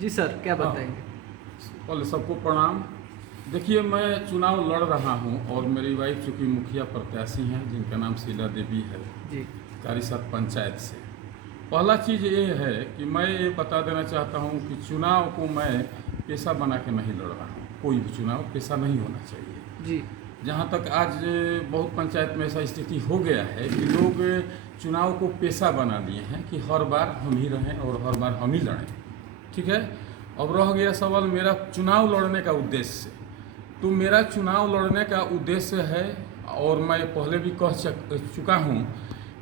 जी sir, क्या हाँ। बताएंगे? पहले सबको प्रणाम। देखिए, मैं चुनाव लड़ रहा हूँ और मेरी वाइफ चूँकि मुखिया प्रत्याशी हैं, जिनका नाम शीला देवी है, जी कारीसत पंचायत से। पहला चीज़ ये है कि मैं ये बता देना चाहता हूँ कि चुनाव को मैं पेशा बना के नहीं लड़ रहा हूँ। कोई भी चुनाव पेशा नहीं होना चाहिए। जी जहाँ तक आज बहुत पंचायत में ऐसा स्थिति हो गया है कि लोग चुनाव को पेशा बना लिए हैं कि हर बार हम ही रहें और हर बार हम ही लड़ें। ठीक है। अब रह गया सवाल मेरा चुनाव लड़ने का उद्देश्य। तो मेरा चुनाव लड़ने का उद्देश्य है, और मैं पहले भी कह चुका हूँ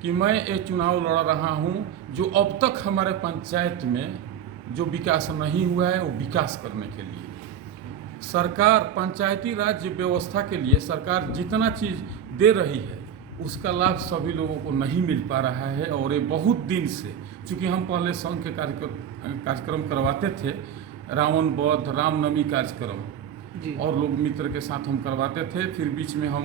कि मैं ये चुनाव लड़ रहा हूँ जो अब तक हमारे पंचायत में जो विकास नहीं हुआ है वो विकास करने के लिए। सरकार पंचायती राज व्यवस्था के लिए सरकार जितना चीज़ दे रही है उसका लाभ सभी लोगों को नहीं मिल पा रहा है। और ये बहुत दिन से, चूँकि हम पहले संघ के कार्यक्रम करवाते थे, रावण वध, रामनवमी कार्यक्रम, जी और लोग मित्र के साथ हम करवाते थे। फिर बीच में हम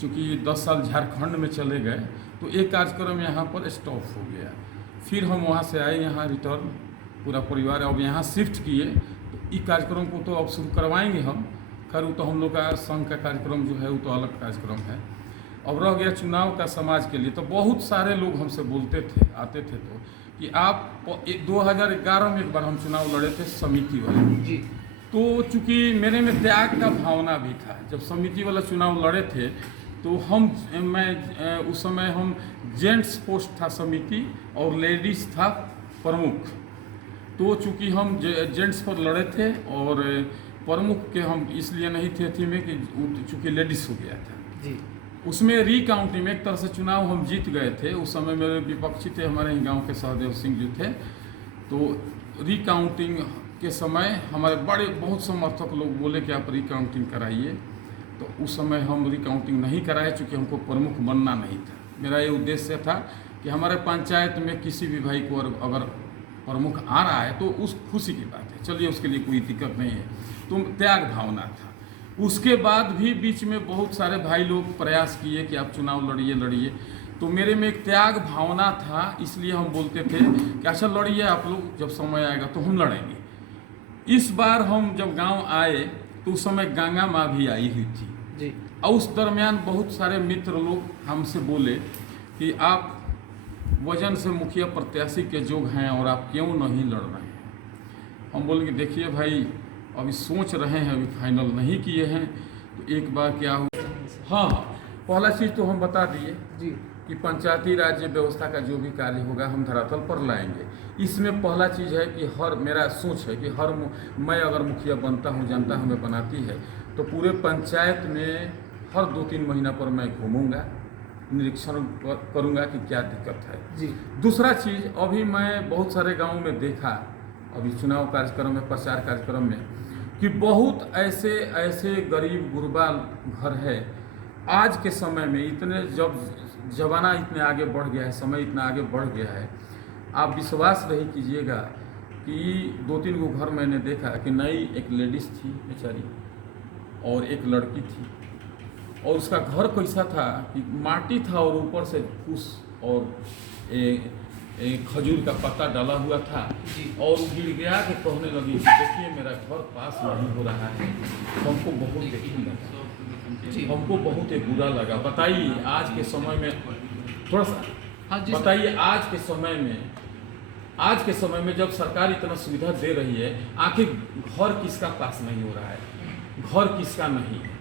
चूँकि 10 साल झारखंड में चले गए तो एक कार्यक्रम यहाँ पर स्टॉप हो गया। फिर हम वहाँ से आए यहाँ रिटर्न, पूरा परिवार अब यहाँ शिफ्ट किए। तो इस कार्यक्रम को तो अब शुरू करवाएंगे हम। खैर वो तो हम लोग का संघ का कार्यक्रम जो है वो तो अलग कार्यक्रम है। अब रह गया चुनाव का समाज के लिए। तो बहुत सारे लोग हमसे बोलते थे, आते थे तो कि आप 2011 में एक बार हम चुनाव लड़े थे समिति वाले। जी तो चूँकि मेरे में त्याग का भावना भी था, जब समिति वाला चुनाव लड़े थे तो मैं उस समय हम जेंट्स पोस्ट था समिति और लेडीज़ था प्रमुख। तो चूँकि हम जेंट्स पर लड़े थे और प्रमुख के हम इसलिए नहीं थे थी में कि चूँकि लेडीज़ हो गया था। जी उसमें रिकाउंटिंग में एक तरह से चुनाव हम जीत गए थे। उस समय मेरे विपक्षी थे हमारे ही गांव के सहदेव सिंह जो थे। तो रिकाउंटिंग के समय हमारे बड़े बहुत समर्थक लोग बोले कि आप रिकाउंटिंग कराइए। तो उस समय हम रिकाउंटिंग नहीं कराए, चूँकि हमको प्रमुख बनना नहीं था। मेरा ये उद्देश्य था कि हमारे पंचायत में किसी भी भाई को अगर प्रमुख आ रहा है तो उस खुशी की बात है, चलिए उसके लिए कोई दिक्कत नहीं है। तो त्याग भावना था। उसके बाद भी बीच में बहुत सारे भाई लोग प्रयास किए कि आप चुनाव लड़िए। तो मेरे में एक त्याग भावना था, इसलिए हम बोलते थे कि अच्छा लड़िए आप लोग, जब समय आएगा तो हम लड़ेंगे। इस बार हम जब गांव आए तो उस समय गंगा माँ भी आई हुई थी। जी और उस दरमियान बहुत सारे मित्र लोग हमसे बोले कि आप वजन से मुखिया प्रत्याशी के जोग हैं और आप क्यों नहीं लड़ रहे हैं। हम बोले कि देखिए भाई, अभी सोच रहे हैं, अभी फाइनल नहीं किए हैं। तो एक बार क्या हो, हाँ, पहला चीज़ तो हम बता दिए जी कि पंचायती राज व्यवस्था का जो भी कार्य होगा हम धरातल पर लाएंगे। इसमें पहला चीज़ है कि मेरा सोच है कि मैं अगर मुखिया बनता हूँ, जनता हमें बनाती है, तो पूरे पंचायत में हर 2-3 महीना पर मैं घूमूंगा, निरीक्षण करूंगा कि क्या दिक्कत है। जी दूसरा चीज़, अभी मैं बहुत सारे गाँव में देखा, अभी चुनाव कार्यक्रम में, प्रचार कार्यक्रम में, कि बहुत ऐसे गरीब गुरबा घर है। आज के समय में इतने जब ज़माना इतने आगे बढ़ गया है, समय इतना आगे बढ़ गया है, आप विश्वास नहीं कीजिएगा कि 2-3 गो घर मैंने देखा कि नई एक लेडीज़ थी बेचारी और एक लड़की थी। और उसका घर कैसा था कि माटी था और ऊपर से फूस और खजूर का पत्ता डाला हुआ था। और गिड़गिड़ा के कहने लगी कि देखिए मेरा घर पास नहीं हो रहा है। हमको बहुत हमको बहुत ही बुरा लगा। बताइए आज के समय में, थोड़ा सा हाँ जी बताइए, आज के समय में जब सरकार इतना सुविधा दे रही है, आखिर घर किसका पास नहीं हो रहा है, घर किसका नहीं है।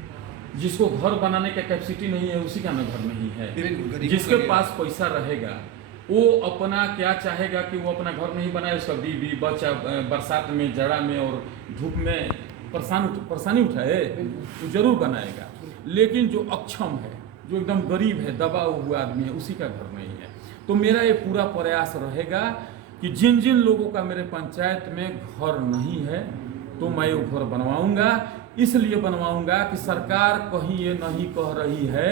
जिसको घर बनाने का कैपेसिटी नहीं है उसी का ना घर नहीं है। जिसके पास पैसा रहेगा वो अपना क्या चाहेगा कि वो अपना घर नहीं बनाए, उसका बीवी बच्चा बरसात में, जाड़ा में और धूप में परेशानी उठाए, वो जरूर बनाएगा। लेकिन जो अक्षम है, जो एकदम गरीब है, दबा हुआ आदमी है, उसी का घर नहीं है। तो मेरा ये पूरा प्रयास रहेगा कि जिन जिन लोगों का मेरे पंचायत में घर नहीं है तो मैं वो घर बनवाऊंगा। इसलिए बनवाऊंगा कि सरकार कहीं ये नहीं कह रही है,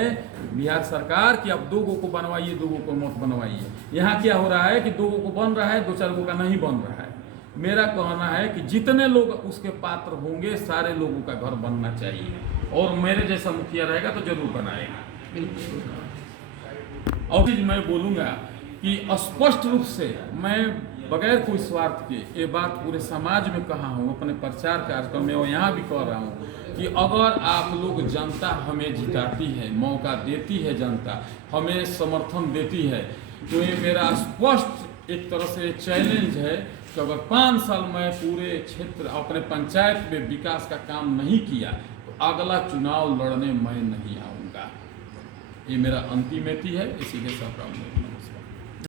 बिहार सरकार, कि अब 2 गो को बनवाइए, 2 गो को मत बनवाइए। यहाँ क्या हो रहा है कि 2 गो को बन रहा है, 2-4 गो का नहीं बन रहा है। मेरा कहना है कि जितने लोग उसके पात्र होंगे सारे लोगों का घर बनना चाहिए, और मेरे जैसा मुखिया रहेगा तो जरूर बनाएगा। और मैं बोलूँगा कि स्पष्ट रूप से मैं बगैर कोई स्वार्थ के, ये बात पूरे समाज में कहा हूँ, अपने प्रचार कार्यक्रम में और यहाँ भी कह रहा हूँ कि अगर आप लोग, जनता हमें जिताती है, मौका देती है, जनता हमें समर्थन देती है, तो ये मेरा स्पष्ट एक तरह से चैलेंज है कि अगर 5 साल मैं पूरे क्षेत्र अपने पंचायत में विकास का काम नहीं किया तो अगला चुनाव लड़ने मैं नहीं आऊँगा। ये मेरा अंतिम है, इसी के साथ